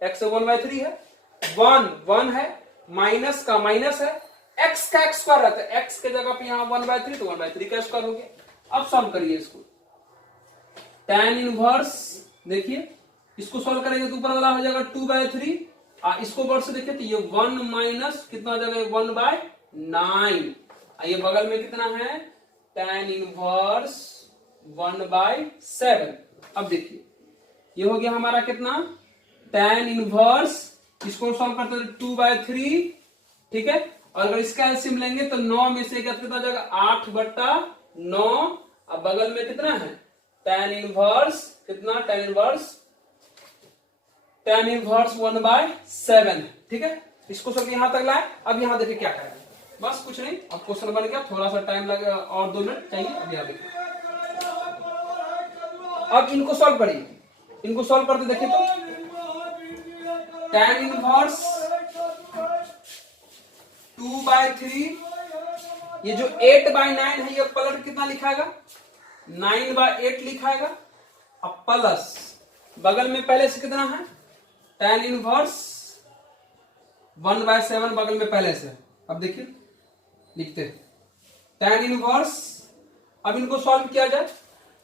x 1/3 है, 1 है, माइनस का माइनस है, x का x स्क्वायर रहता है, x के जगह पे यहाँ 1/3 तो 1/3 का स्क्वायर हो गया। अब सॉल्व करिए इसको, tan इनवर्स, देखिए इसको सॉल्व करेंगे तो ऊपर वाला हो जाएगा 2/3, इसको वर्ड से देखिए तो ये 1 माइनस कितना हो जाएगा, 1/9, ये बगल में कितना है, tan इनवर्स 1/7। अब देखिए ये हो गया हमारा कितना, tan इनवर्स, इसको सॉल्व करते हैं 2/3, ठीक है, और अगर इसका एलसीएम लेंगे तो 9 में से कितना जाएगा, 8/9, अब बगल में कितना है, tan इनवर्स कितना, tan इनवर्स 1/7, ठीक है। इसको सब यहां तक लाए। अब यहां देखिए क्या करें, बस कुछ नहीं, अब क्वेश्चन बन गया, थोड़ा सा टाइम लगेगा और 2 मिनट चाहिए। अब यहां देखिए, अब इनको सॉल्व करिए, इनको सॉल्व करते देखिए तो tan इनवर्स 2/3, ये जो 8/9 है ये पलट कितना लिखाएगा, 9/8 लिखाएगा। अब प्लस बगल में पहले से कितना है, tan इनवर्स 1/7 बगल में पहले से। अब देखिए लिखते tan इनवर्स, अब इनको सॉल्व किया जाए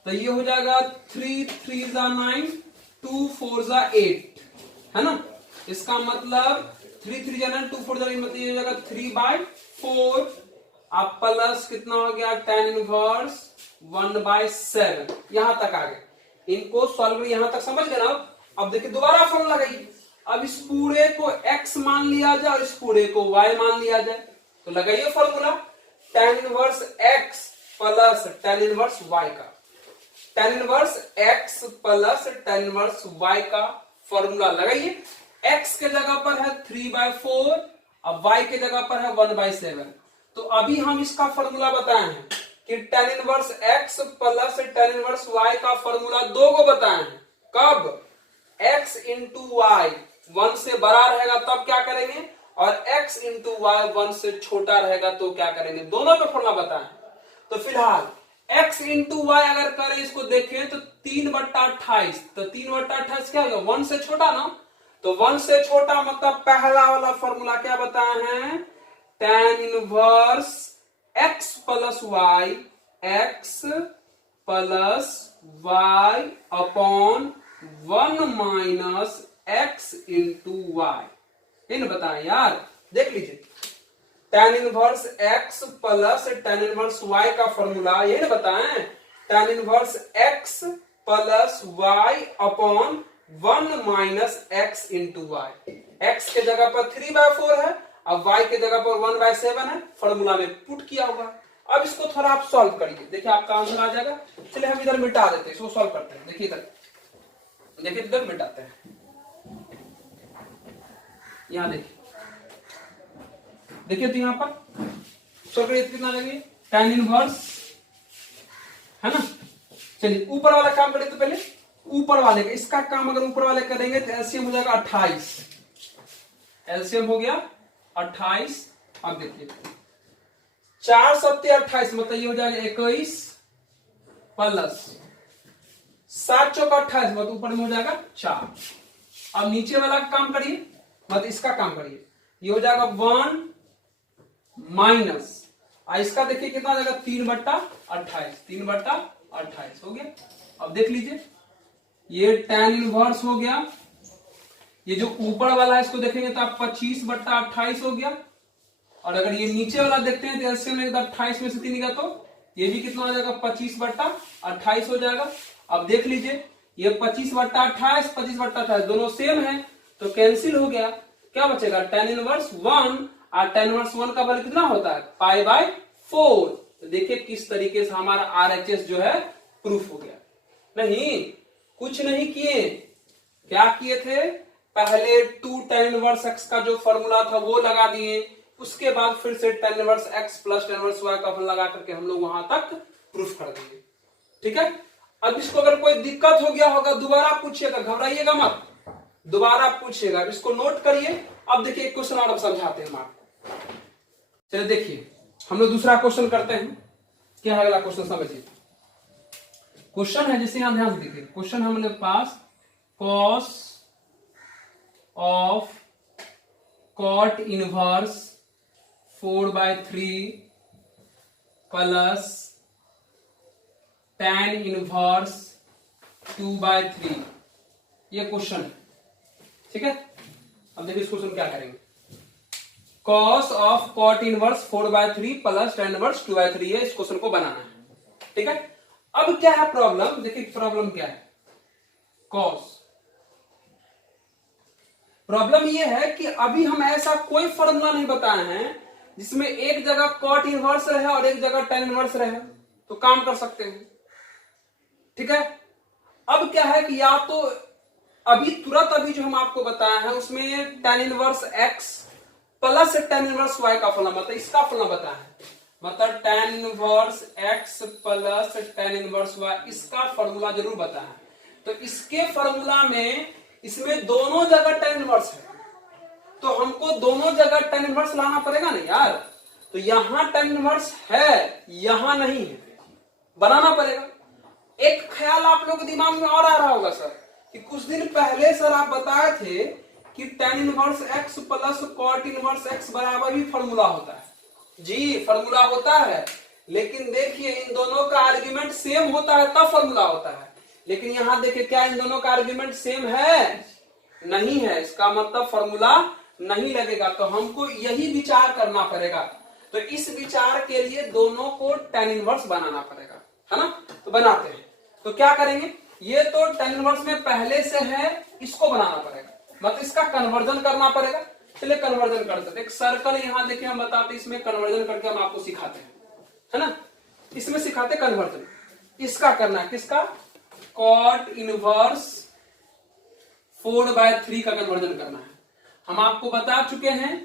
तो ये हो जाएगा 3 3 9, 2 4 8, है ना। इसका मतलब 3 3 9, 2 4 मतलब ये हो जाएगा 3/4। अब प्लस कितना हो गया, tan इनवर्स 1/7। यहां तक आ गए, इनको सॉल्व यहां तक समझ गए ना। अब देखिए दोबारा फॉर्मूला लगाइए, अब इस पूरे को x मान लिया जाए और इस पूरे को y मान लिया जाए, तो लगाइए formula, tan inverse x plus tan inverse y का, tan inverse x plus tan inverse y का फॉर्मूला लगाइए। x के जगह पर है 3/4, अब y के जगह पर है 1/7। तो अभी हम इसका फॉर्मूला बताए हैं कि tan inverse x plus tan inverse y का फॉर्मूला 2 को बताए हैं। कब, x इंटू वाई 1 से बड़ा रहेगा तब क्या करेंगे, और x इंटू वाई 1 से छोटा रहेगा तो क्या करेंगे, दोनों पे फॉर्मूला बताए। तो फिलहाल x इंटू वाई अगर करें, इसको देखें तो 3/28, तो 3/28 क्या होगा, 1 से छोटा ना, तो 1 से छोटा मतलब पहला वाला फॉर्मूला क्या बताए हैं, tan inverse x plus Y, x plus Y upon 1 minus x into Y, इन बताएं यार, देख लीजिए tan inverse x plus tan inverse y का फॉर्मूला ये ना बताएं, tan inverse x plus y upon 1 minus x into Y. x के जगह पर 3/4 है, अब y के जगह पर 1/7 है, फॉर्मूला में पुट किया होगा। अब इसको थोड़ा आप सॉल्व करिए, देखिए आपका आंसर आ जाएगा। चलिए हम इधर मिटा देते हैं, इसको सॉल्व करते हैं। देखिए इधर, देखिए इधर मिटाते हैं, यहां देखिए, देखिए तो यहां पर सॉल्व करिए तो कितना लगेगा, tan इनवर्स, है ना। चलिए ऊपर वाला काम करें, तो पहले ऊपर वाले का, इसका काम अगर ऊपर वाले करेंगे तो एलसीएम हो जाएगा 28, एलसीएम हो गया 28। अब देखिए 4 सत्ते 28 मतलब ये हो जाएगा 21 प्लस 7 चौका 28 मतलब ऊपर में हो जाएगा 4। अब नीचे वाला का काम करिए, मतलब इसका काम करिए, ये हो जाएगा 1 माइनस इसका देखिए कितना हो जाएगा 3/28, 3/28 हो गया। अब देख लीजिए ये tan इनवर्स हो गया, ये जो ऊपर वाला है इसको देखेंगे तो आप 25/28 हो गया। और अगर ये नीचे वाला देखते हैं तो एलसीएम में 28 में से 3 गया तो ये भी कितना हो जाएगा 25/28 हो जाएगा। अब देख लीजिए ये 25/28 25/28 दोनों सेम है तो कैंसिल हो गया। क्या बचेगा tan इनवर्स 1 और tan इनवर्स 1 का वैल्यू कितना होता है π/4। तो देखिए किस तरीके से हमारा आरएचएस जो है प्रूफ हो गया। नहीं कुछ नहीं किए, क्या किए थे, पहले 2 tan इनवर्स x का जो फॉर्मूला था वो लगा दिए, उसके बाद फिर से tan inverse x plus tan inverse y का फॉर्मूला लगा करके हम लोग वहां तक प्रूफ कर दिए। ठीक है, अब इसको अगर कोई दिक्कत हो गया होगा दोबारा पूछिएगा, घबराइएगा मत, दोबारा पूछिएगा, इसको नोट करिए। अब देखिए एक क्वेश्चन और समझाते हैं हम आपको। चलिए देखिए हम लोग दूसरा क्वेश्चन करते हैं। क्या है अगला क्वेश्चन समझिए। क्वेश्चन है जैसे यहां ध्यान से देखिए, क्वेश्चन हम लोग पास cos of cot inverse 4/3 plus tan inverse 2/3, ये क्वेश्चन है। ठीक है, अब देखिए इस क्वेश्चन क्या करेंगे। cos of cot inverse 4/3 plus tan inverse 2/3 है, इस क्वेश्चन को बनाना है। ठीक है, अब क्या है प्रॉब्लम, देखिए प्रॉब्लम क्या है। cos प्रॉब्लम ये है कि अभी हम ऐसा कोई फॉर्मूला नहीं बताए हैं जिसमें एक जगह cot इनवर्स रहे और एक जगह tan इनवर्स रहे, तो काम कर सकते हैं। ठीक है, अब क्या है कि या तो अभी तुरंत अभी जो हम आपको बताया है उसमें tan inverse x plus tan inverse y का फॉर्मूला, मतलब इसका फॉर्मूला बताया है, मतलब tan inverse x plus tan inverse y, इसका फॉर्मूला जरूर बताया है। तो इसके फॉर्मूला में इसमें दोनों जगह tan इनवर्स है, तो हमको दोनों जगह tan इनवर्स लाना पड़ेगा ना यार। तो यहां tan इनवर्स है, यहां नहीं है, बनाना पड़ेगा। एक ख्याल आप लोगों के दिमाग में और आ रहा होगा सर कि कुछ दिन पहले सर आप बताए थे कि tan inverse x plus cot inverse x बराबर भी फॉर्मूला होता है। जी फॉर्मूला होता है, लेकिन देखिए इन दोनों का आर्ग्यूमेंट सेम होता है तब फॉर्मूला होता है। लेकिन यहां देखिए क्या इन दोनों का आर्ग्यूमेंट सेम है, नहीं है, इसका मतलब फॉर्मूला नहीं लगेगा। तो हमको यही विचार करना पड़ेगा। तो इस विचार के लिए दोनों को tan इनवर्स बनाना पड़ेगा, है ना। तो बनाते हैं, तो क्या करेंगे, ये तो tan इनवर्स में पहले से है, इसको बनाना पड़ेगा, मतलब इसका कन्वर्जन करना पड़ेगा। चलिए कन्वर्जन करते हैं। एक सर्कल यहां देखिए हम बताते हैं, इसमें कन्वर्जन करके हम आपको सिखाते हैं, है ना। इसमें सिखाते कन्वर्जन, इसका करना है, किसका, cot इनवर्स 4/3 का कन्वर्जन करना है। हम आपको बता चुके हैं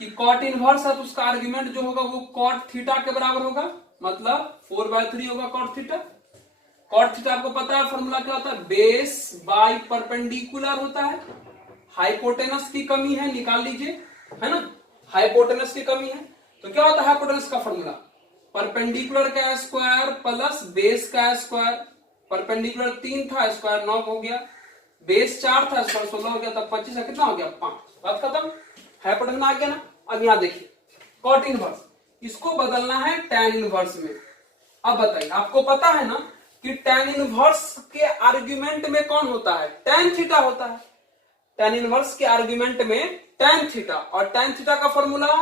कि cot इनवर्स है तो उसका आर्ग्यूमेंट जो होगा वो cot थीटा के बराबर होगा, मतलब 4/3 होगा cot थीटा। cot थीटा आपको पता है फॉर्मूला क्या होता है, बेस बाय परपेंडिकुलर होता है। हाइपोटेनस की कमी है, निकाल लीजिए, है ना, हाइपोटेनस की कमी है। तो क्या होता है हाइपोटेनस का फॉर्मूला, परपेंडिकुलर का स्क्वायर प्लस बेस का स्क्वायर। परपेंडिकुलर 3 था, स्क्वायर 9 हो गया, बेस 4 था, स्क्वायर 16 हो गया, तब 25 है, कितना हो गया 5, बात खत्म। हाइपोटेनस आ गया ना। अब यहां देखिए cot इनवर्स, इसको बदलना है tan इनवर्स में। अब बताइए, आपको पता है ना कि tan इनवर्स के आर्ग्यूमेंट में कौन होता है, tan थीटा होता है। tan इनवर्स के आर्ग्यूमेंट में tan थीटा, और tan थीटा का फॉर्मूला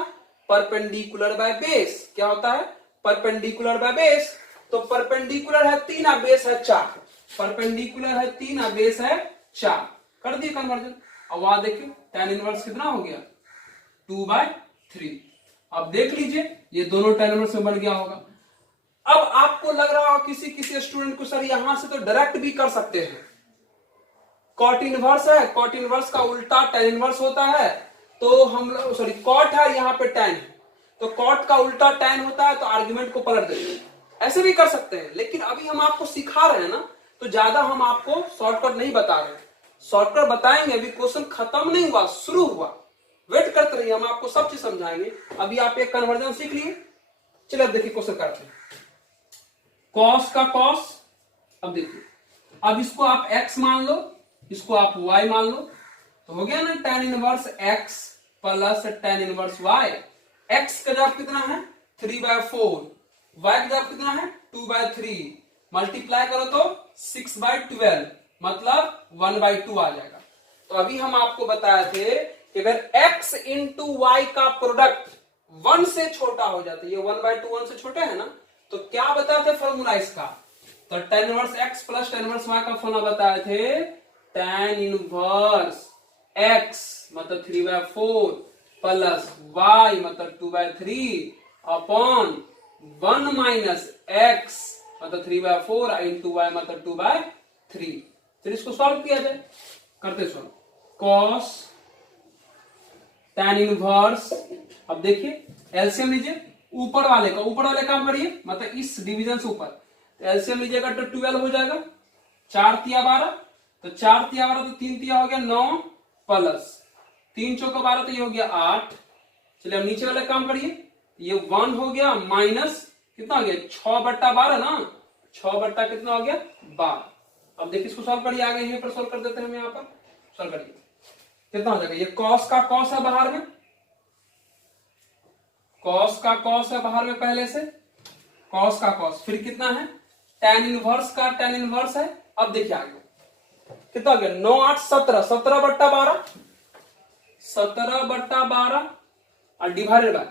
परपेंडिकुलर बाय बेस। क्या होता है, परपेंडिकुलर बाय बेस। तो परपेंडिकुलर है 3 और बेस है 4, परपेंडिकुलर है 3 और बेस है 4, कर दिए कन्वर्जन। अब वहां देखिए tan इनवर्स कितना हो गया 2/3। अब देख लीजिए ये दोनों tan इनवर्स में बन गया होगा। अब आपको लग रहा हो किसी किसी स्टूडेंट को सर यहां से तो डायरेक्ट भी कर सकते हैं, cot इनवर्स है, cot इनवर्स का उल्टा tan इनवर्स होता है, तो हम लोग सॉरी cot है यहाँ पे tan है, तो cot का उल्टा tan होता है, तो आर्ग्यूमेंट को पलट देंगे, ऐसे भी कर सकते हैं। लेकिन अभी हम आपको सिखा रहे हैं ना, तो ज्यादा हम आपको शॉर्टकट नहीं बता रहे हैं, शॉर्टकट बताएंगे, अभी क्वेश्चन खत्म नहीं हुआ, शुरू हुआ, वेट करते रहिए, हम आपको सब चीज समझाएंगे। अभी आप एक कन्वर्जन सीख लिए, चलिए अब देखिए क्वेश्चन करते हैं। कॉस का कॉस, अब देखिए, अब इसको आप x मान लो, इसको आप y मान लो, तो हो गया ना tan inverse x plus tan inverse y। x का जवाब कितना है 3/4, y का जवाब कितना है 2/3, मल्टीप्लाई करो तो 6/12, मतलब 1/2 आ जाएगा। तो अभी हम आपको बताए थे कि अगर x इंटू वाई का प्रोडक्ट 1 से छोटा हो जाता है, ये 1/2 1 से छोटे है ना, तो क्या बताए थे फॉर्मूला इसका, तो tan inverse x plus tan inverse y का फॉर्मूला बताए थे tan इनवर्स x मतलब 3/4 प्लस y मतलब 2/3 अपॉन 1 माइनस x मतलब 3/4 इंटू y मतलब 2/3। फिर इसको सॉल्व किया जाए, करते सॉल्व। cos tan इनवर्स, अब देखिए एलसीएम लीजिए, ऊपर वाले काम करिए, मतलब इस डिवीजन से ऊपर, तो एलसीएम लीजिएगा तो 12 हो जाएगा, 4 तिया 12, तो 4 तिया 12 तो 3 तिया हो गया 9 प्लस 3 चौका 12 तो ये हो गया 8। चलिए अब नीचे वाले काम करिए, ये 1 हो गया माइनस कितना हो गया 6/12 ना, 6 कितना हो गया 12। अब देखिए इसको सॉल्व करिए, आगे यहीं पर सॉल्व कर देते हैं हम, यहाँ पर सॉल्व करिए कितना हो जाएगा, ये कॉस का कॉस है बाहर में, कॉस का कॉस है बाहर में पहले से, कॉस का कॉस, फिर कितना है tan इनवर्स का tan इनवर्स है। अब देखिए आगे कितना हो गया 9 8 17, 17/12, 17/12 और डिवाइडेड बाय,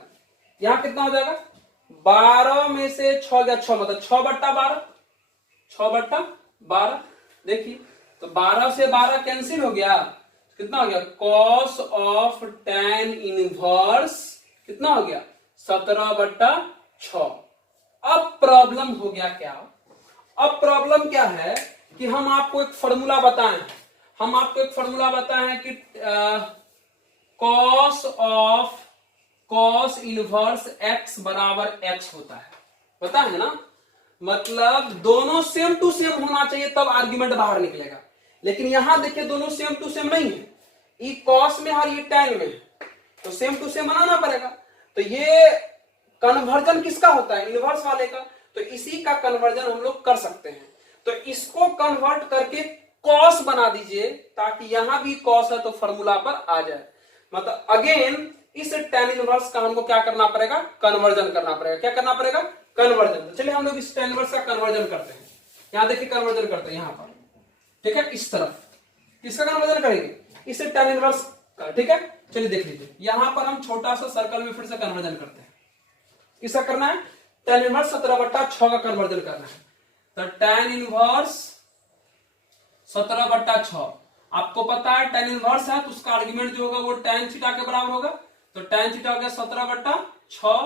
यहां कितना हो जाएगा 12 में से 6 गया 6, मतलब 6/12, 6/12। देखिए तो 12 से 12 कैंसिल हो गया, कितना हो गया कॉस ऑफ tan इनवर्स कितना हो गया 17/6। अब प्रॉब्लम हो गया क्या, अब प्रॉब्लम क्या है कि हम आपको एक फॉर्मूला बताएं, हम आपको एक फॉर्मूला बताएं कि cos of cos inverse x बराबर x होता है, पता है ना, मतलब दोनों सेम टू सेम होना चाहिए तब आर्ग्यूमेंट बाहर निकलेगा। लेकिन यहां देखिए दोनों सेम टू सेम नहीं है, ये कॉस में और ये tan में है, तो सेम टू सेम बनाना पड़ेगा। तो ये कन्वर्जन किसका होता है इनवर्स वाले का, तो इसी का कन्वर्जन हम लोग कर सकते हैं। तो इसको कन्वर्ट करके कॉस बना दीजिए ताकि यहां भी कॉस है तो फॉर्मूला पर आ जाए, मतलब अगेन इस tan इनवर्स का हमको क्या करना पड़ेगा कन्वर्जन करना पड़ेगा, क्या करना पड़ेगा कन्वर्जन। तो चलिए हम लोग इस tan इनवर्स का कन्वर्जन करते हैं, यहां देखिए कन्वर्जन करते हैं यहां पर, ठीक है, इस तरफ किसका कन्वर्जन करेंगे इससे tan इनवर्स का, ठीक है। चलिए देख लीजिए यहां पर हम छोटा सा सर्कल में फिर से कन्वर्जन करते हैं, किसका करना है tan इनवर्स 17/6 का कन्वर्जन करना है। तो tan इनवर्स 17/6, आपको पता है tan इनवर्स है तो उसका आर्गुमेंट जो होगा वो tan थीटा के बराबर होगा, तो tan थीटा हो गया 17/6।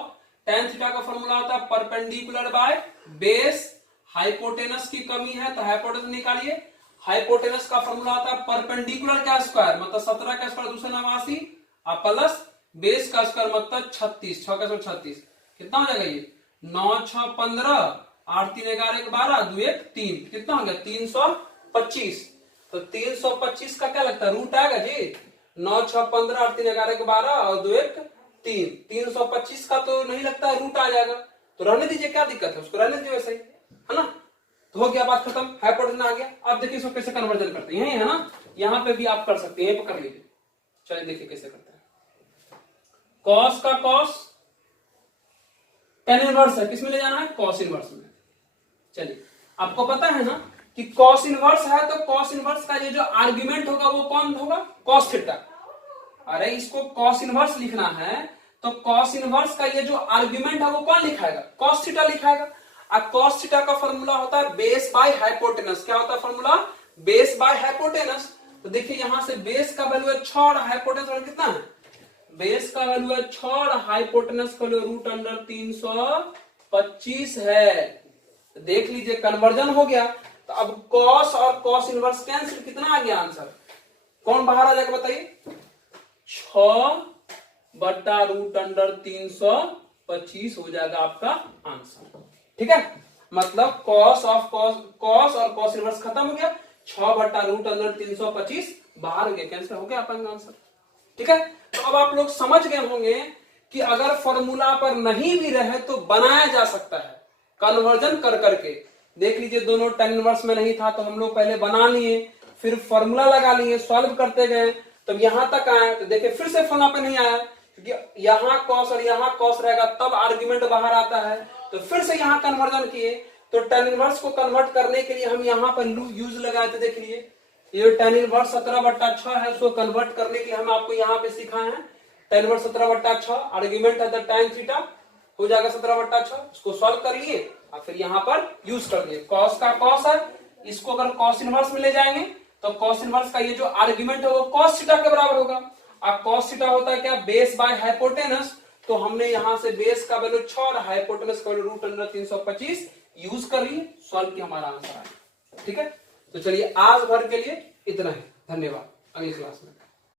tan थीटा का फॉर्मूला होता है परपेंडिकुलर बाय बेस, हाइपोटेनस की कमी है तो हाइपोटेनस निकालिए, हाइपोटेनस का फॉर्मूला होता है परपेंडिकुलर का स्क्वायर मतलब 17 का स्क्वायर 289 और प्लस बेस का स्क्वायर मतलब 36, 6 का स्क्वायर 36, कितना हो जाएगा ये 9 6 15 8 3 11 1 12 2 1 3, कितना हो गया 325। तो 325 का क्या लगता है रूट आएगा जी, 9 6 15 8 3 11 1 12 और 2 1 3, 325 का तो नहीं लगता है रूट आ जाएगा, तो रहने दीजिए क्या दिक्कत है, उसको रहने दीजिए वैसे ही, है ना। तो हो गया बात खत्म, हाइपोटेनस आ गया। अब देखिए इसको कैसे कन्वर्जन करते हैं, यही है ना, यहां पे भी आप कर सकते हैं, यहीं पर कर लीजिए। चलिए देखिए कैसे करते हैं, कॉस का कॉस tan इनवर्स है, किसमें ले जाना है कॉस इनवर्स में। चलिए आपको पता है ना कि कॉस इनवर्स है तो कॉस इनवर्स का ये जो आर्गुमेंट होगा वो कौन होगा कॉस थीटा। अरे इसको कॉस इनवर्स लिखना है तो कॉस इनवर्स का ये जो आर्गुमेंट है वो कौन लिखाएगा कॉस थीटा लिखाएगा। अब कॉस थीटा का फॉर्मूला होता है बेस बाय हाइपोटेनस, क्या होता है फॉर्मूला बेस बाय हाइपोटेनस। तो देखिए यहां से बेस का वैल्यू है 6 और हाइपोटेनस वैल्यू कितना है, बेस का वैल्यू है 6 और हाइपोटेनस का वैल्यू रूट अंडर 325 है। तो देख लीजिए कन्वर्जन हो गया। तो अब कॉस और कॉस इनवर्स कैंसिल, कितना आ गया आंसर, कौन बाहर आ जाएगा बताइए 6 रूट अंडर 325 हो जाएगा आपका आंसर, ठीक है। मतलब कॉस और कॉस इनवर्स खत्म हो गया, 6 रूट अंडर 325 बाहर हो गया, कैंसिल हो गया आपका आंसर। ठीक है। तो अब आप लोग समझ गए होंगे कि अगर फॉर्मूला पर नहीं भी रहे तो बनाया जा सकता है कन्वर्जन कर करके। देख लीजिए दोनों tan इनवर्स में नहीं था तो हम लोग पहले बना लिए, फिर फॉर्मूला लगा लिए, सॉल्व करते गए, तब यहां तक आए तो देखिए फिर से फॉर्मूला पे नहीं आया, क्योंकि यहाँ कॉस और यहाँ कॉस रहेगा तब आर्ग्यूमेंट बाहर आता है। तो फिर से यहाँ कन्वर्जन किए, तो tan इनवर्स को कन्वर्ट करने के लिए हम यहाँ पर यूज लगाए थे। देख लिए ये tan इनवर्स 17/6 है, उसको कन्वर्ट करने के लिए हम आपको यहाँ पे सिखाए हैं tan इनवर्स 17/6, आर्ग्यूमेंट है tan थीटा, हो जाएगा 17/6, उसको सॉल्व कर लिए और फिर यहाँ पर यूज कर लिए। कॉस का कॉस है, इसको अगर कॉस इनवर्स में ले जाएंगे तो कॉस इनवर्स का ये जो आर्ग्यूमेंट है वो कॉस थीटा के बराबर होगा। अब कॉस थीटा होता है क्या, बेस बाय हाइपोटेनस, तो हमने यहां से बेस का वैल्यू 6 और हाइपोटेनस का वैल्यू √325 यूज कर लिए, सॉल्व किया, हमारा आंसर आया। ठीक है, तो चलिए आज भर के लिए इतना ही, धन्यवाद, अगली क्लास में।